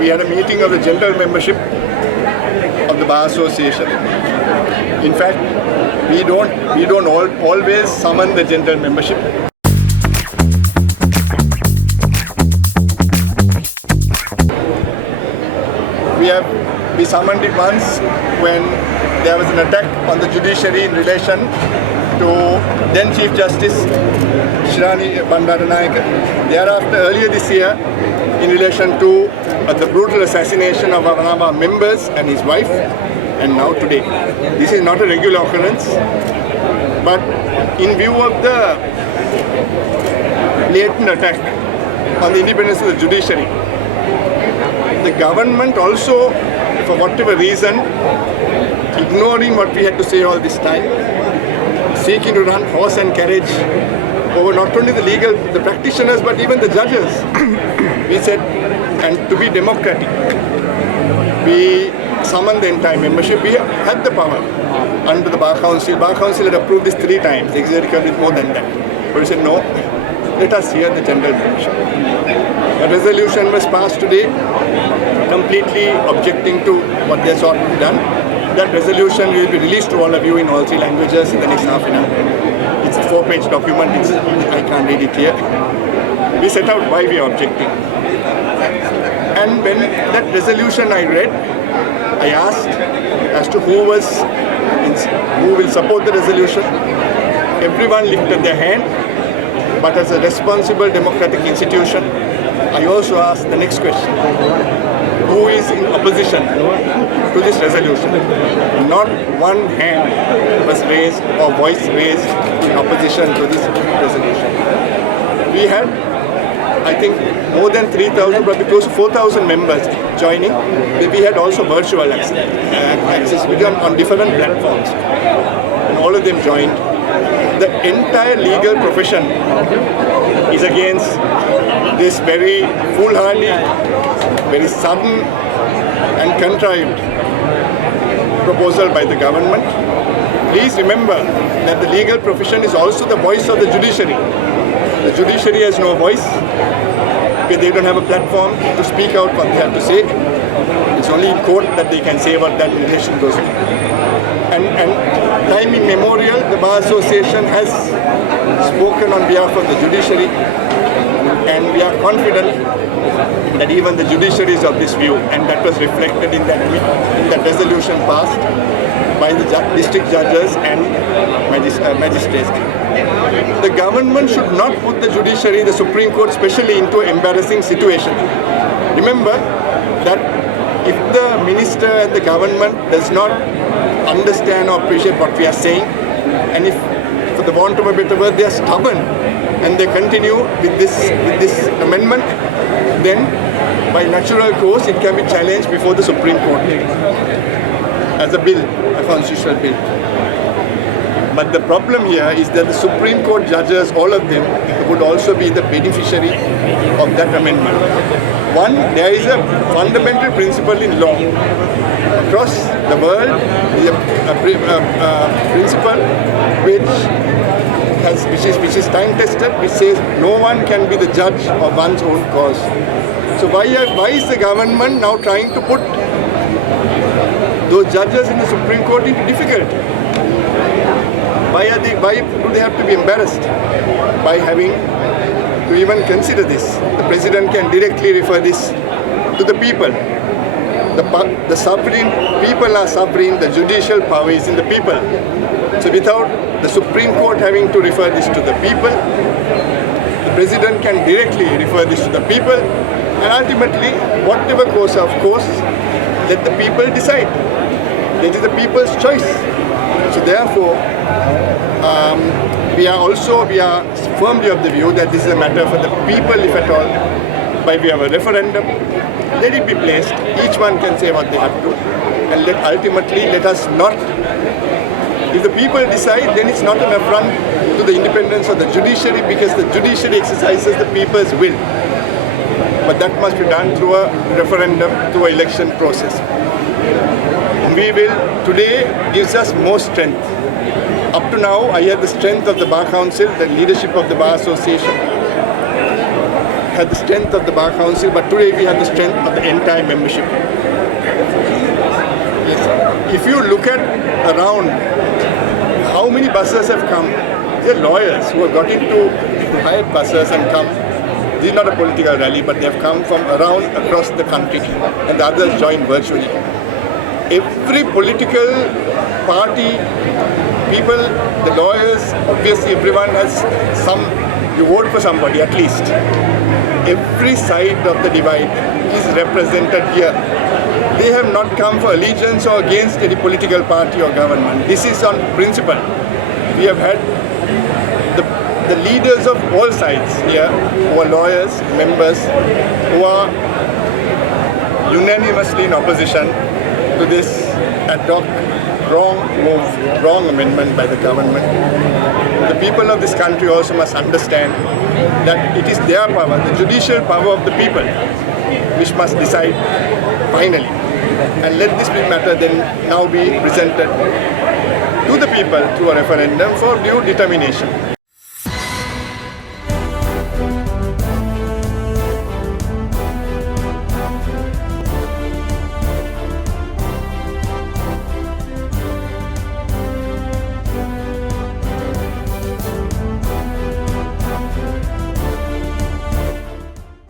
we had a meeting of the general membership of the Bar Association. In fact, we don't always summon the general membership. We summoned it once when there was an attack on the judiciary in relation to then Chief Justice Shirani Bandaranayake. Thereafter, earlier this year, in relation to the brutal assassination of one of our members and his wife, and now today. This is not a regular occurrence, but in view of the blatant attack on the independence of the judiciary, the government also, for whatever reason, ignoring what we had to say all this time, seeking to run horse and carriage over not only the practitioners, but even the judges. We said, and to be democratic, we summoned the entire membership. We had the power under the Bar Council. Bar Council had approved this 3 times, the executive did more than that. But we said, no, let us hear the general membership. A resolution was passed today, completely objecting to what they sought to be done. That resolution will be released to all of you in all 3 languages in the next half an hour. It's a 4-page document, I can't read it here. We set out why we are objecting. And when that resolution I read, I asked as to who will support the resolution. Everyone lifted their hand, but as a responsible democratic institution, I also asked the next question. Who is in opposition to this resolution? Not one hand was raised or voice raised in opposition to this resolution. We had, I think, more than 3,000, probably close to 4,000 members joining. We had also virtual access on different platforms. And all of them joined. The entire legal profession is against this very foolhardy, very sudden and contrived proposal by the government. Please remember that the legal profession is also the voice of the judiciary. The judiciary has no voice. They don't have a platform to speak out what they have to say. It's only in court that they can say what that relation goes to. And time immemorial, the Bar Association has spoken on behalf of the judiciary, and we are confident that even the judiciary is of this view, and that was reflected in that resolution passed by the district judges and magistrates. The government should not put the judiciary, the Supreme Court especially, into an embarrassing situation. Remember that if the minister and the government does not understand or appreciate what we are saying, and if, for the want of a better word, they are stubborn and they continue with this amendment, then by natural course it can be challenged before the Supreme Court as a bill, a constitutional bill. But the problem here is that the Supreme Court judges, all of them, would also be the beneficiary of that amendment. One, there is a fundamental principle in law. Across the world, there is a principle which is time-tested, which says no one can be the judge of one's own cause. So why is the government now trying to put those judges in the Supreme Court into difficulty? Why do they have to be embarrassed by having to even consider this? The President can directly refer this to the people. The sovereign people are sovereign, the judicial power is in the people. So without the Supreme Court having to refer this to the people, the President can directly refer this to the people, and ultimately, whatever course, let the people decide. It is the people's choice. So therefore, we are firmly of the view that this is a matter for the people, if at all, by way of a referendum. Let it be placed. Each one can say what they have to, and let us not. If the people decide, then it's not an affront to the independence of the judiciary, because the judiciary exercises the people's will. But that must be done through a referendum, through an election process. We will, today gives us more strength. Up to now, I had the strength of the Bar Council, the leadership of the Bar Association. had the strength of the Bar Council, but today we have the strength of the entire membership. Yes. If you look at around how many buses have come, they're lawyers who have got into hired buses and come. This is not a political rally, but they have come from around across the country, and the others joined virtually. Every political party, people, the lawyers, obviously everyone has some, you vote for somebody at least. Every side of the divide is represented here. They have not come for allegiance or against any political party or government. This is on principle. We have had the leaders of all sides here, who are lawyers, members, who are unanimously in opposition to this ad hoc, wrong move, wrong amendment by the government. The people of this country also must understand that it is their power, the judicial power of the people, which must decide finally. And let this matter then now be presented to the people through a referendum for due determination.